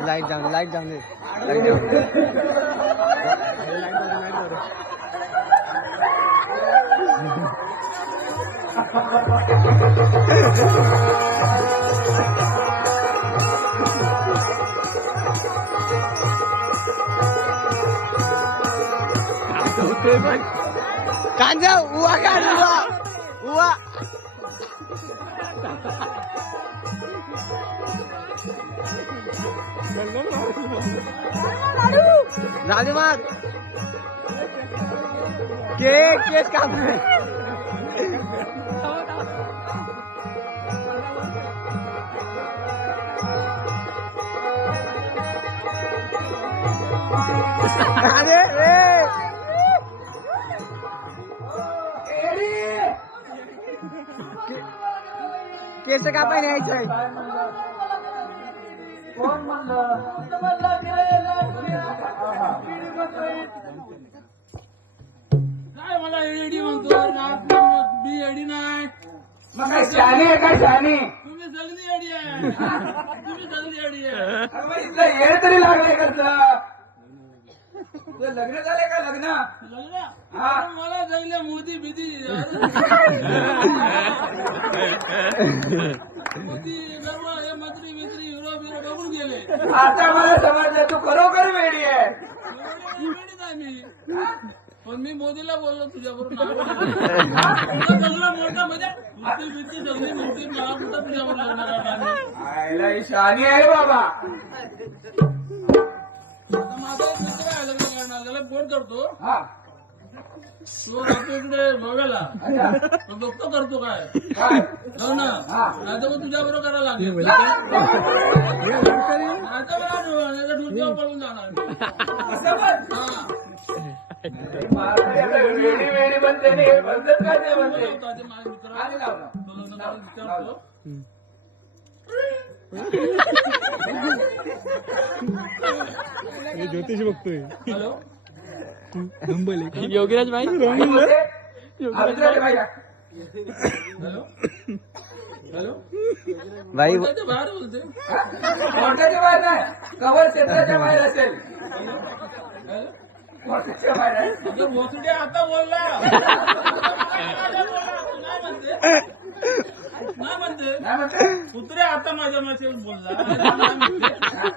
light जाऊन light जाऊन light जाऊन कांजा उवा काढ उवा उवा राजू मग केक केक काप अरे केस कापाय न्यायचंय कोण म्हणलं काय मला एडी म्हणतो मी एडी नाही मग काय शाने आहे का शाने तुम्ही सगळी एडी आहे तुम्ही सगळी एडी आहे इथलं येड तरी लागले कसं लग्न झाले का लग्न लग्न मला जगल्या मोदी भीती मंत्री मित्री हिरो बिरो बघून गेले आता मला समजलं तू खरोखर वेडी आहे वेडीच आहे मी पण मी मोदीला बोललो तुझ्याबरोबर जगला मोठा म्हणजे मूर्ती बिर्ती जगली मूर्ती मला कुठं तुझ्यावर लागणार शानी आहे बाबा आता माझा एक मित्र आहे लग्न करणार त्याला फोन करतो तो राहतो इकडे गोव्याला बघतो करतो काय हो ना नाही तर मग तुझ्या बरोबर करायला लागेल आता मला डुलक्यावर पळून जाणार वेळी बनते माझ्या मित्राला विचारतो ज्योतिष बघतोय हॅलो योगीराज भाई हॅलो हॅलो भाई बाहेर बोलते कोर्टाच्या बाहेर नाही कवर क्षेत्राच्या बाहेर असेल कोर्टाच्या बाहेर मोसडे आता बोलला नाही म्हणते कुत्रे आता माझ्या मेसेज बोलला